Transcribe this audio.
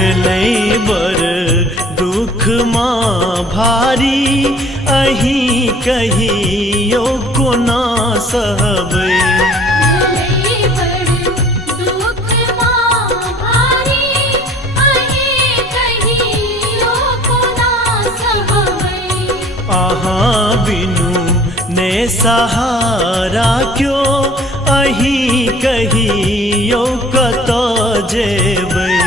भेलै बर दुख माँ भारी, अही कहियो कोना सहबै। अहाँ बिनु ने सहारा क्यों, अही कहियो कत जेबै।